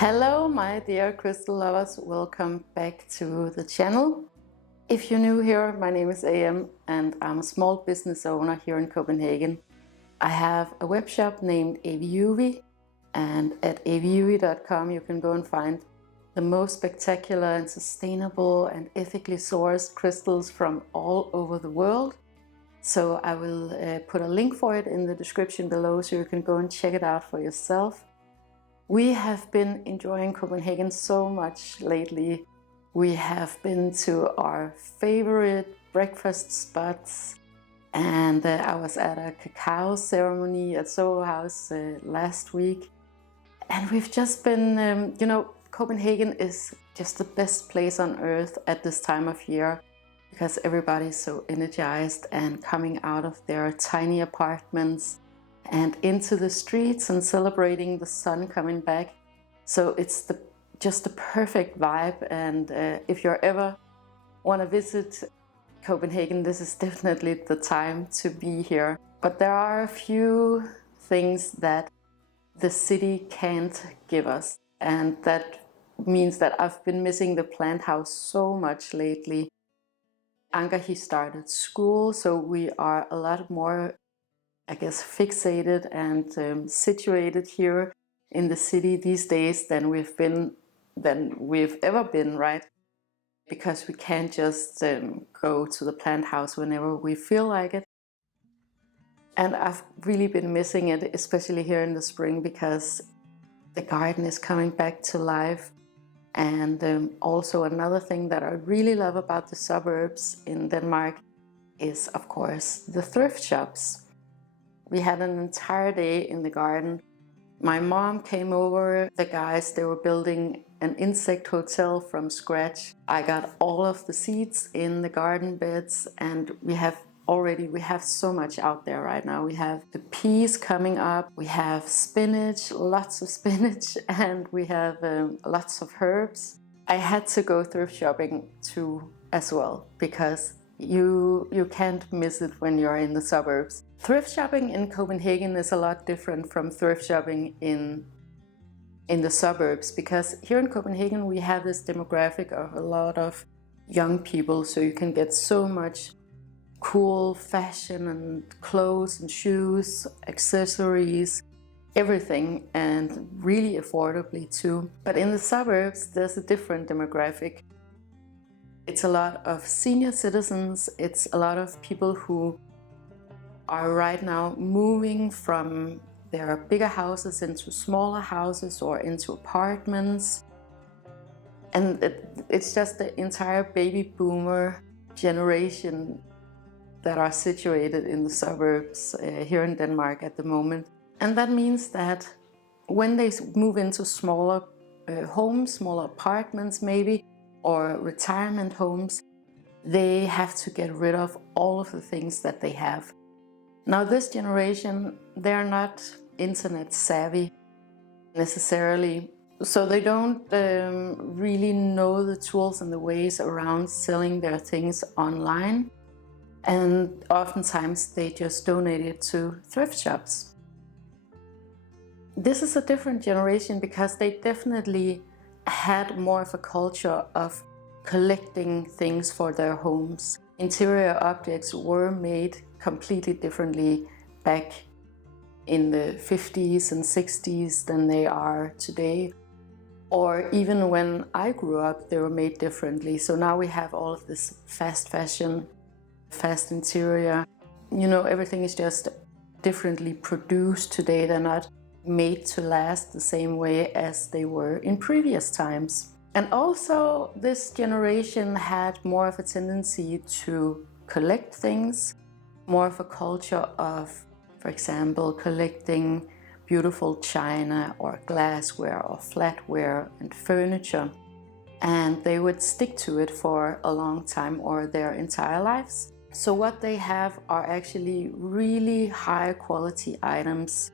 Hello my dear crystal lovers, welcome back to the channel. If you're new here, my name is AM and I'm a small business owner here in Copenhagen. I have a web shop named AVIUVI, and at aviuvi.com you can go and find the most spectacular and sustainable and ethically sourced crystals from all over the world. So I will put a link for it in the description below so you can go and check it out for yourself. We have been enjoying Copenhagen so much lately. We have been to our favorite breakfast spots, and I was at a cacao ceremony at Soho House last week. And we've just been, Copenhagen is just the best place on earth at this time of year because everybody's so energized and coming out of their tiny apartments and into the streets and celebrating the sun coming back. So it's just the perfect vibe, and if you're ever want to visit Copenhagen, this is definitely the time to be here. But there are a few things that the city can't give us, and that means that I've been missing the plant house so much lately. Anker, he started school, so we are a lot more, I guess, fixated and situated here in the city these days than we've ever been, right? Because we can't just go to the plant house whenever we feel like it. And I've really been missing it, especially here in the spring, because the garden is coming back to life. And also another thing that I really love about the suburbs in Denmark is, of course, the thrift shops. We had an entire day in the garden. My mom came over. The guys, they were building an insect hotel from scratch. I got all of the seeds in the garden beds, and we have so much out there right now. We have the peas coming up, we have spinach, lots of spinach, and we have lots of herbs. I had to go thrift shopping too as well, because you can't miss it when you're in the suburbs. Thrift shopping in Copenhagen is a lot different from thrift shopping in the suburbs, because here in Copenhagen we have this demographic of a lot of young people, so you can get so much cool fashion and clothes and shoes, accessories, everything, and really affordably too. But in the suburbs there's a different demographic. It's a lot of senior citizens, it's a lot of people who are right now moving from their bigger houses into smaller houses or into apartments. And it's just the entire baby boomer generation that are situated in the suburbs here in Denmark at the moment. And that means that when they move into smaller homes, smaller apartments maybe, or retirement homes, they have to get rid of all of the things that they have. Now this generation, they're not internet savvy necessarily, so they don't really know the tools and the ways around selling their things online. And oftentimes they just donate it to thrift shops. This is a different generation because they definitely had more of a culture of collecting things for their homes. Interior objects were made completely differently back in the 50s and 60s than they are today. Or even when I grew up, they were made differently. So now we have all of this fast fashion, fast interior. Everything is just differently produced today. They're not made to last the same way as they were in previous times. And also this generation had more of a tendency to collect things, more of a culture of, for example, collecting beautiful china or glassware or flatware and furniture. And they would stick to it for a long time or their entire lives. So what they have are actually really high quality items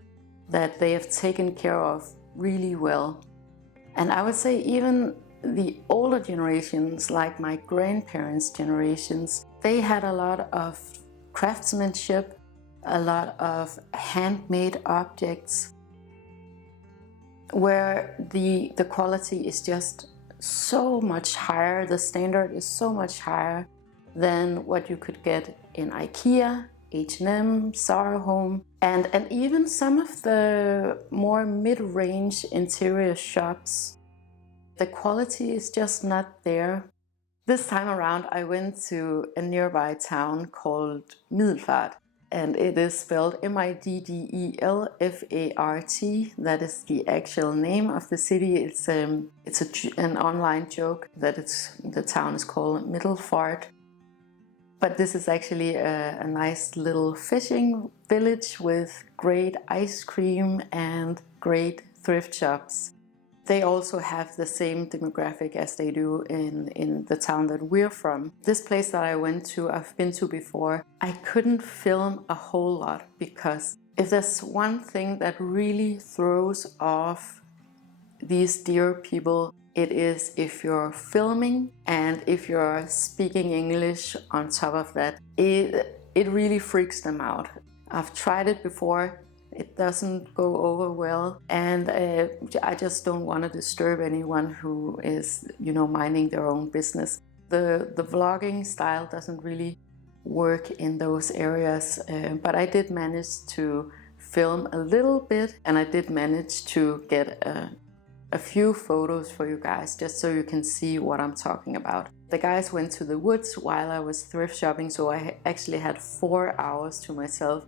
that they have taken care of really well. And I would say even the older generations, like my grandparents' generations, they had a lot of craftsmanship, a lot of handmade objects. where the quality is just so much higher. The standard is so much higher than what you could get in IKEA, H&M, Zara Home, and even some of the more mid-range interior shops. The quality is just not there. This time around I went to a nearby town called Milford, and it is spelled Middelfart. That is the actual name of the city. It's an online joke that the town is called Middelfart. But this is actually a nice little fishing village with great ice cream and great thrift shops. They also have the same demographic as they do in the town that we're from. This place that I went to, I've been to before. I couldn't film a whole lot because if there's one thing that really throws off these dear people, it is if you're filming and if you're speaking English on top of that. It really freaks them out. I've tried it before. It doesn't go over well, and I just don't want to disturb anyone who is, minding their own business. The vlogging style doesn't really work in those areas, but I did manage to film a little bit, and I did manage to get a few photos for you guys, just so you can see what I'm talking about. The guys went to the woods while I was thrift shopping, so I actually had 4 hours to myself.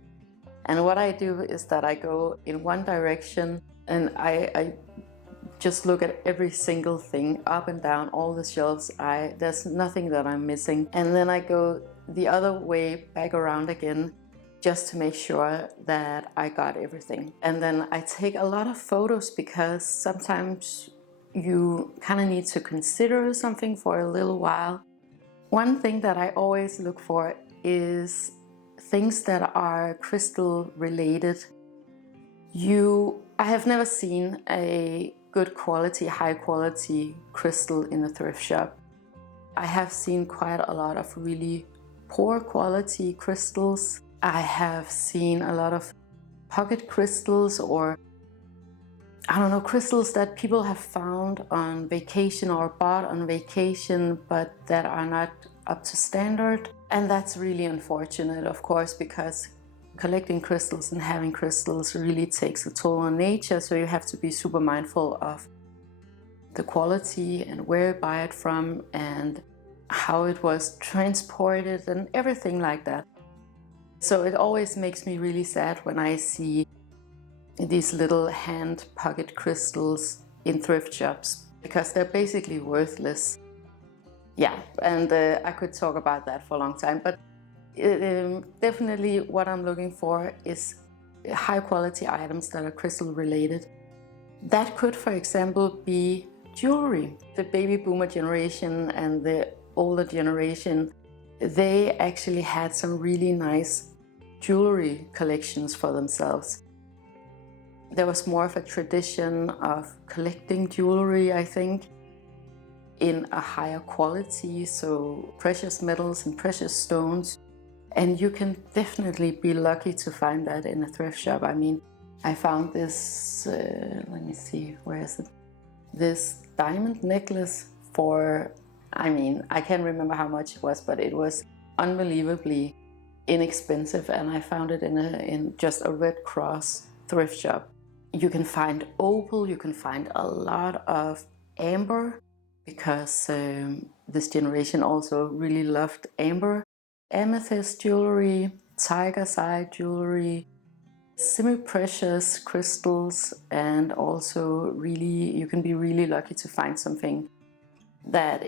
And what I do is that I go in one direction and I just look at every single thing up and down, all the shelves. There's nothing that I'm missing. And then I go the other way back around again just to make sure that I got everything. And then I take a lot of photos because sometimes you kind of need to consider something for a little while. One thing that I always look for is things that are crystal related. I have never seen a good quality, high quality crystal in a thrift shop. I have seen quite a lot of really poor quality crystals. I have seen a lot of pocket crystals, or crystals that people have found on vacation or bought on vacation, but that are not up to standard. And that's really unfortunate, of course, because collecting crystals and having crystals really takes a toll on nature. So you have to be super mindful of the quality and where you buy it from and how it was transported and everything like that. So it always makes me really sad when I see these little hand pocket crystals in thrift shops, because they're basically worthless. Yeah, and I could talk about that for a long time, but definitely what I'm looking for is high quality items that are crystal related. That could, for example, be jewelry. The baby boomer generation and the older generation, they actually had some really nice jewelry collections for themselves. There was more of a tradition of collecting jewelry, I think, in a higher quality, so precious metals and precious stones. And you can definitely be lucky to find that in a thrift shop. I mean, I found this, let me see, where is it? This diamond necklace for, I can't remember how much it was, but it was unbelievably inexpensive, and I found it in just a Red Cross thrift shop. You can find opal, you can find a lot of amber, because this generation also really loved amber. Amethyst jewelry, tiger's eye jewelry, semi-precious crystals, and also you can be really lucky to find something that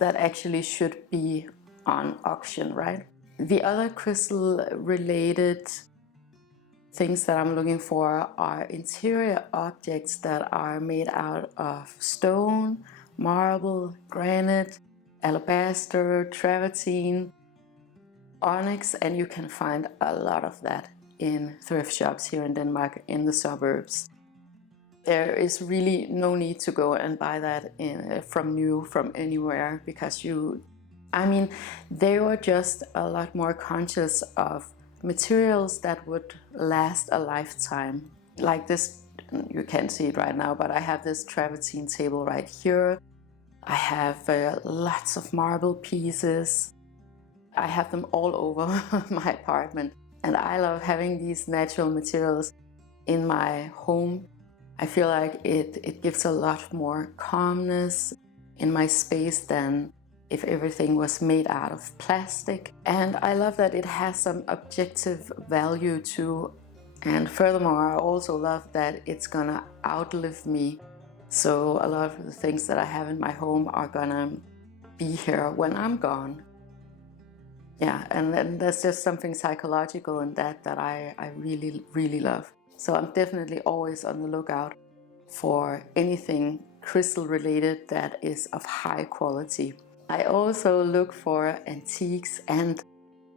actually should be on auction, right? The other crystal related things that I'm looking for are interior objects that are made out of stone, marble, granite, alabaster, travertine, onyx, and you can find a lot of that in thrift shops here in Denmark, in the suburbs. There is really no need to go and buy that from anywhere, because they were just a lot more conscious of materials that would last a lifetime. Like this you can't see it right now, but I have this travertine table right here. I have lots of marble pieces. I have them all over my apartment, and I love having these natural materials in my home. I feel like it gives a lot more calmness in my space than if everything was made out of plastic. And I love that it has some objective value too. And furthermore, I also love that it's gonna outlive me. So a lot of the things that I have in my home are gonna be here when I'm gone. Yeah, and then there's just something psychological in that I really, really love. So I'm definitely always on the lookout for anything crystal related that is of high quality. I also look for antiques, and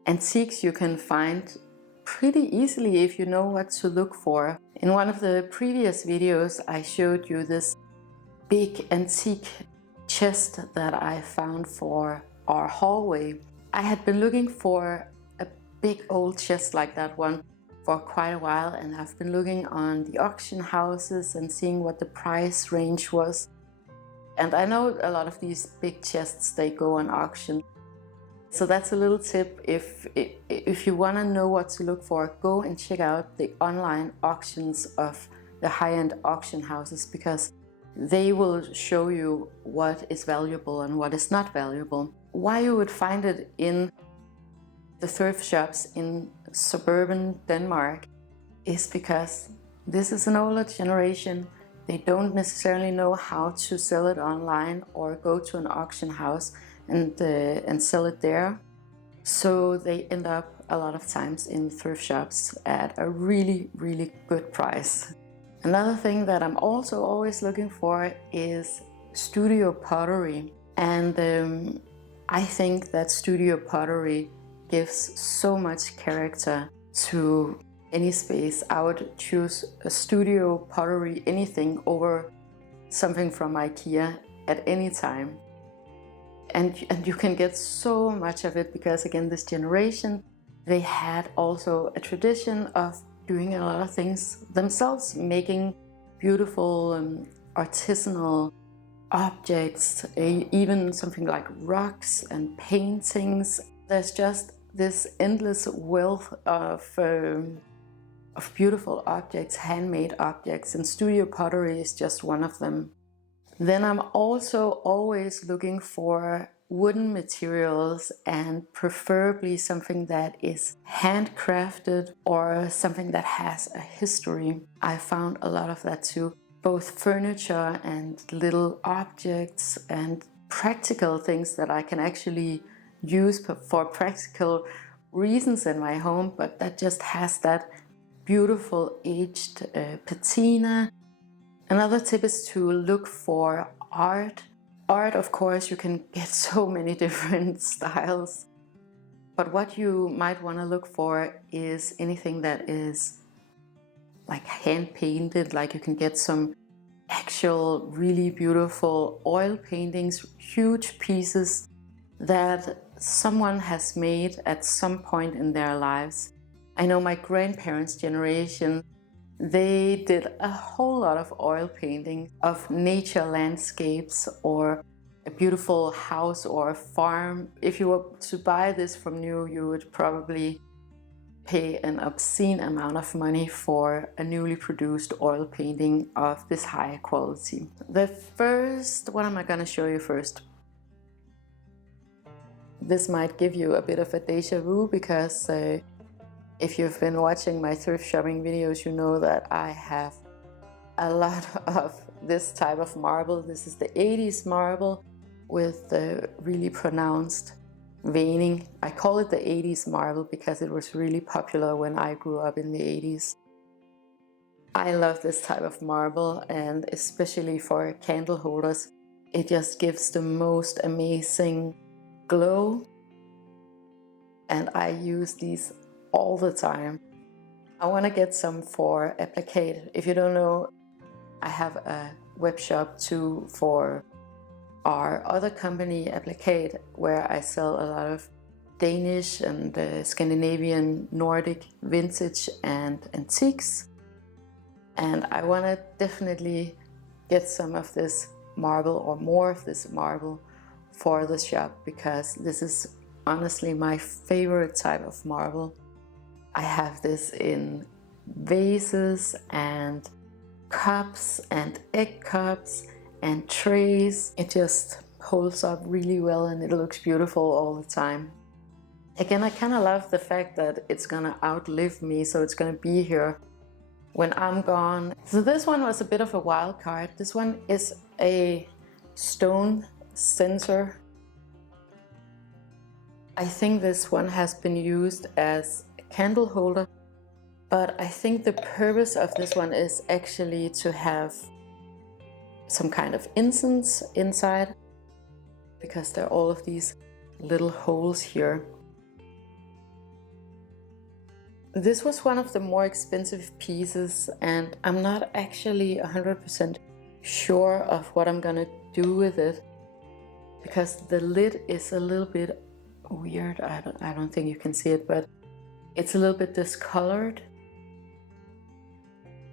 antiques you can find pretty easily if you know what to look for. In one of the previous videos I showed you this big antique chest that I found for our hallway. I had been looking for a big old chest like that one for quite a while, and I've been looking on the auction houses and seeing what the price range was. And I know a lot of these big chests, they go on auction. So that's a little tip. If you want to know what to look for, go and check out the online auctions of the high-end auction houses, because they will show you what is valuable and what is not valuable. Why you would find it in the thrift shops in suburban Denmark is because this is an older generation. They don't necessarily know how to sell it online or go to an auction house and sell it there. So they end up a lot of times in thrift shops at a really, really good price. Another thing that I'm also always looking for is studio pottery. And I think that studio pottery gives so much character to any space. I would choose a studio pottery anything over something from IKEA at any time. And you can get so much of it because, again, this generation, they had also a tradition of doing a lot of things themselves, making beautiful artisanal objects, even something like rugs and paintings. There's just this endless wealth of beautiful objects, handmade objects, and studio pottery is just one of them. Then I'm also always looking for wooden materials, and preferably something that is handcrafted or something that has a history. I found a lot of that too, both furniture and little objects and practical things that I can actually use for practical reasons in my home, but that just has that beautiful aged patina. Another tip is to look for art. Art, of course, you can get so many different styles, but what you might want to look for is anything that is like hand painted. Like you can get some actual really beautiful oil paintings, huge pieces that someone has made at some point in their lives. I know my grandparents' generation, they did a whole lot of oil painting of nature landscapes or a beautiful house or a farm. If you were to buy this from new, you would probably pay an obscene amount of money for a newly produced oil painting of this high quality. What am I going to show you first? This might give you a bit of a deja vu because if you've been watching my thrift shopping videos, you know that I have a lot of this type of marble. This is the 80s marble with the really pronounced veining. I call it the 80s marble because it was really popular when I grew up in the 80s. I love this type of marble, and especially for candle holders, it just gives the most amazing glow, and I use these all the time. I want to get some for APLAKAT. If you don't know, I have a web shop too for our other company, APLAKAT, where I sell a lot of Danish and Scandinavian, Nordic, vintage and antiques. And I want to definitely get some of this marble or more of this marble for the shop, because this is honestly my favorite type of marble. I have this in vases and cups and egg cups and trays. It just holds up really well and it looks beautiful all the time. Again, I kind of love the fact that it's gonna outlive me, so it's gonna be here when I'm gone. So this one was a bit of a wild card. This one is a stone censer. I think this one has been used as a candle holder, but I think the purpose of this one is actually to have some kind of incense inside, because there are all of these little holes here. This was one of the more expensive pieces, and I'm not actually 100% sure of what I'm gonna do with it, because the lid is a little bit weird. I don't think you can see it, but it's a little bit discolored.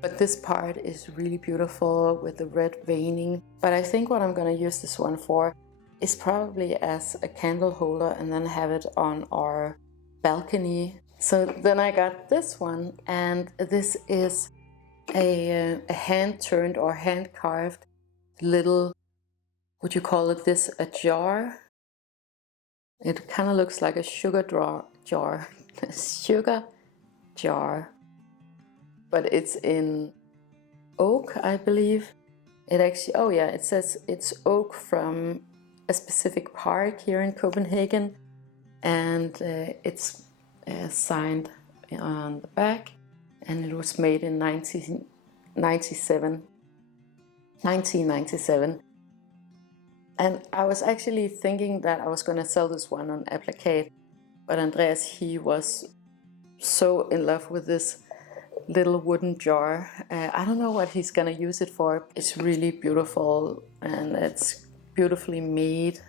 But this part is really beautiful with the red veining. But I think what I'm gonna use this one for is probably as a candle holder and then have it on our balcony. So then I got this one, and this is a hand-turned or hand-carved little, would you call it this, a jar? It kind of looks like a sugar jar, a sugar jar, but it's in oak, I believe. It actually, oh yeah, it says it's oak from a specific park here in Copenhagen, and it's signed on the back, and it was made in 1997. And I was actually thinking that I was going to sell this one on APLAKAT, but Andreas, he was so in love with this little wooden jar. I don't know what he's going to use it for. It's really beautiful and it's beautifully made,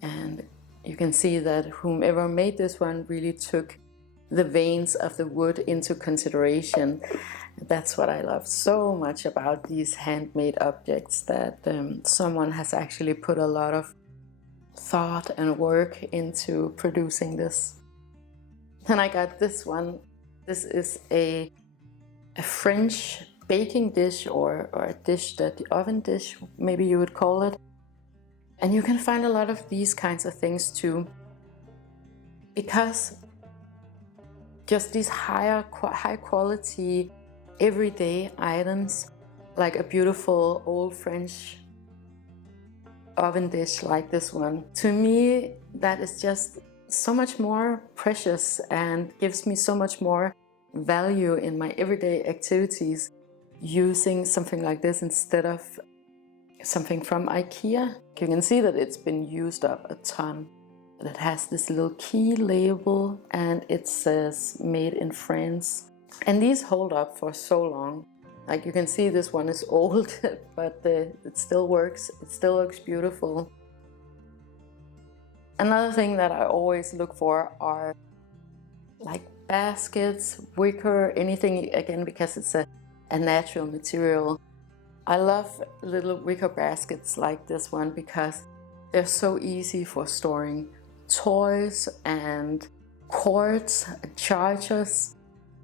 and you can see that whomever made this one really took the veins of the wood into consideration. That's what I love so much about these handmade objects, that someone has actually put a lot of thought and work into producing this. Then I got this one. This is a French baking dish, or a dish that the oven dish, maybe you would call it. And you can find a lot of these kinds of things too, because just these high quality everyday items, like a beautiful old French oven dish like this one, to me that is just so much more precious and gives me so much more value in my everyday activities, using something like this instead of something from IKEA. You can see that it's been used up a ton. It has this little key label and it says made in France. And these hold up for so long. Like you can see, this one is old, but it still works. It still looks beautiful. Another thing that I always look for are like baskets, wicker, anything, again, because it's a natural material. I love little wicker baskets like this one because they're so easy for storing toys and cords, chargers,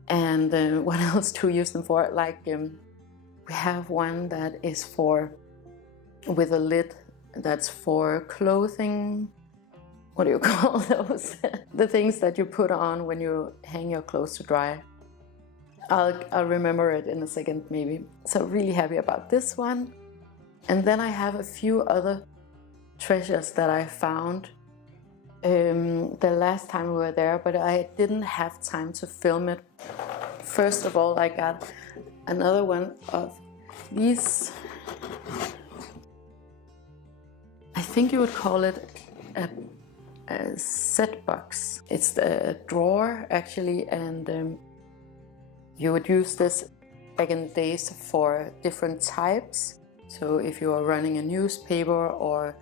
and what else do we use them for? Like we have one that is with a lid that's for clothing. What do you call those? The things that you put on when you hang your clothes to dry. I'll remember it in a second maybe. So really happy about this one. And then I have a few other treasures that I found the last time we were there, but I didn't have time to film it. First of all, I got another one of these. I think you would call it a set box. It's a drawer actually, and you would use this back in the days for different types. So if you are running a newspaper or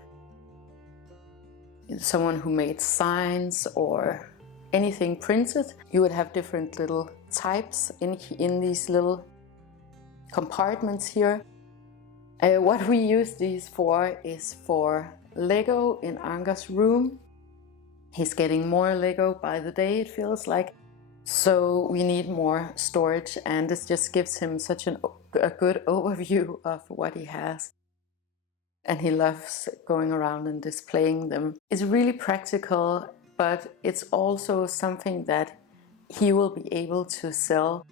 someone who made signs or anything printed, you would have different little types in these little compartments here. What we use these for is for Lego in Anger's room. He's getting more Lego by the day, it feels like. So we need more storage, and this just gives him such a good overview of what he has. And he loves going around and displaying them. It's really practical, but it's also something that he will be able to sell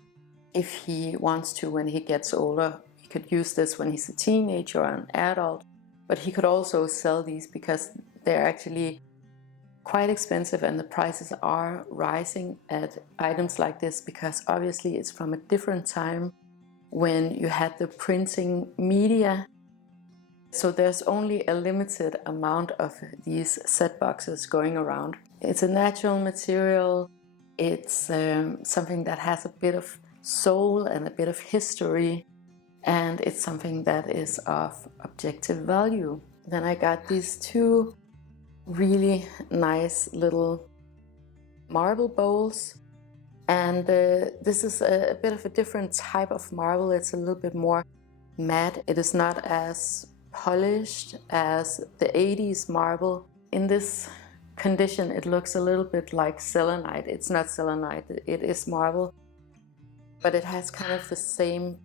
if he wants to when he gets older. He could use this when he's a teenager or an adult, but he could also sell these because they're actually quite expensive, and the prices are rising at items like this because obviously it's from a different time when you had the printing media. So there's only a limited amount of these set boxes going around. It's a natural material. It's something that has a bit of soul and a bit of history, and it's something that is of objective value. Then I got these two really nice little marble bowls, and this is a bit of a different type of marble. It's a little bit more matte. It is not as polished as the 80s marble. In this condition it looks a little bit like selenite. It's not selenite, it is marble, but it has kind of the same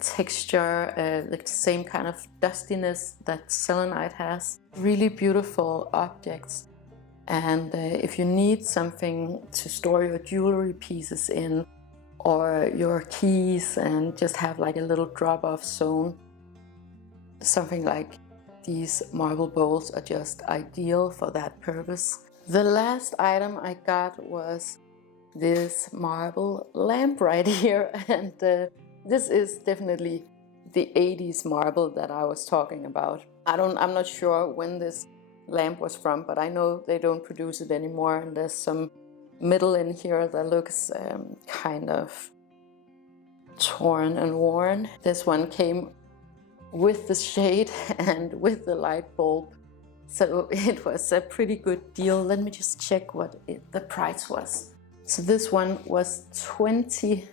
texture, the same kind of dustiness that selenite has. Really beautiful objects, and if you need something to store your jewelry pieces in or your keys and just have like a little drop-off zone, something like these marble bowls are just ideal for that purpose. The last item I got was this marble lamp right here, and this is definitely the 80s marble that I was talking about. I'm not sure when this lamp was from, but I know they don't produce it anymore, and there's some metal in here that looks kind of torn and worn. This one came with the shade and with the light bulb, so it was a pretty good deal. Let me just check what the price was. So this one was $20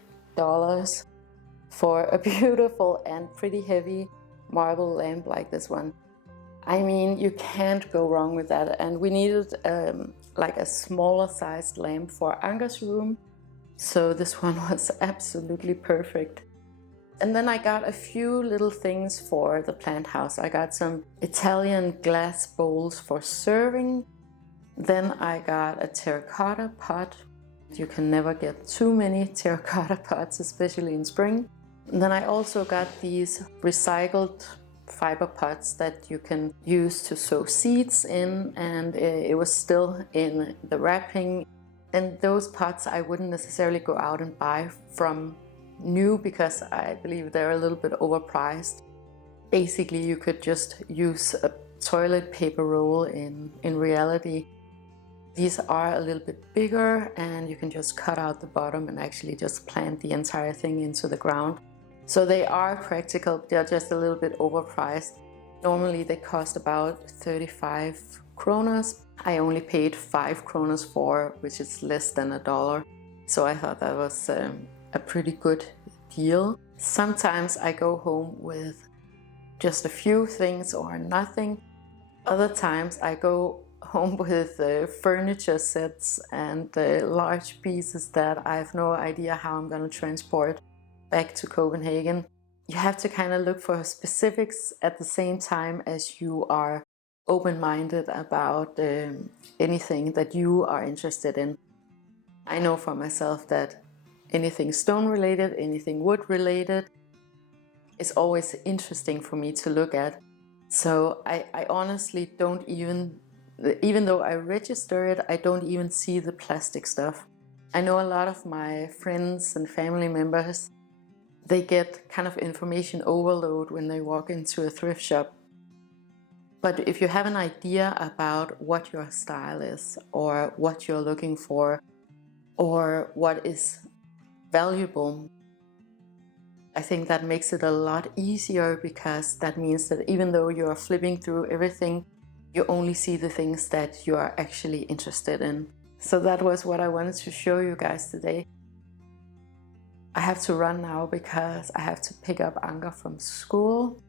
for a beautiful and pretty heavy marble lamp like this one. I mean, you can't go wrong with that. And we needed like a smaller sized lamp for Anger's room, so this one was absolutely perfect. And then I got a few little things for the plant house. I got some Italian glass bowls for serving. Then I got a terracotta pot. You can never get too many terracotta pots, especially in spring. And then I also got these recycled fiber pots that you can use to sow seeds in, and it was still in the wrapping. And those pots I wouldn't necessarily go out and buy from new because I believe they're a little bit overpriced. Basically, you could just use a toilet paper roll in reality. These are a little bit bigger, and you can just cut out the bottom and actually just plant the entire thing into the ground. So they are practical, they're just a little bit overpriced. Normally they cost about 35 kronas. I only paid 5 kronas for, which is less than $1. So I thought that was a pretty good deal. Sometimes I go home with just a few things or nothing. Other times I go home with furniture sets and large pieces that I have no idea how I'm going to transport back to Copenhagen. You have to kind of look for specifics at the same time as you are open-minded about anything that you are interested in. I know for myself that anything stone related, anything wood related is always interesting for me to look at. So I honestly don't even though I register it, I don't even see the plastic stuff. I know a lot of my friends and family members, they get kind of information overload when they walk into a thrift shop. But if you have an idea about what your style is, or what you're looking for, or what is valuable, I think that makes it a lot easier, because that means that even though you're flipping through everything, you only see the things that you are actually interested in. So that was what I wanted to show you guys today. I have to run now because I have to pick up Anker from school.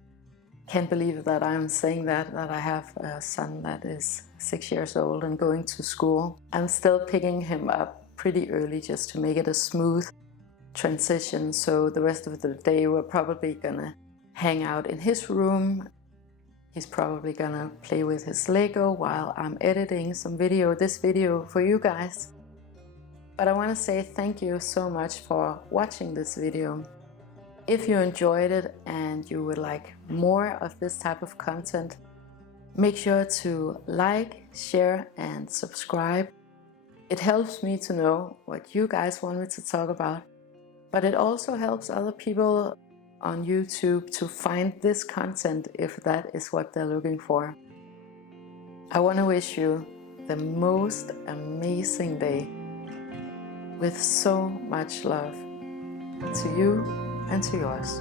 Can't believe that I'm saying that I have a son that is 6 years old and going to school. I'm still picking him up pretty early just to make it a smooth transition. So the rest of the day we're probably gonna hang out in his room. He's probably gonna play with his Lego while I'm editing this video for you guys. But I want to say thank you so much for watching this video. If you enjoyed it and you would like more of this type of content, make sure to like, share and subscribe. It helps me to know what you guys want me to talk about, but it also helps other people on YouTube to find this content if that is what they're looking for. I want to wish you the most amazing day with so much love to you and to yours.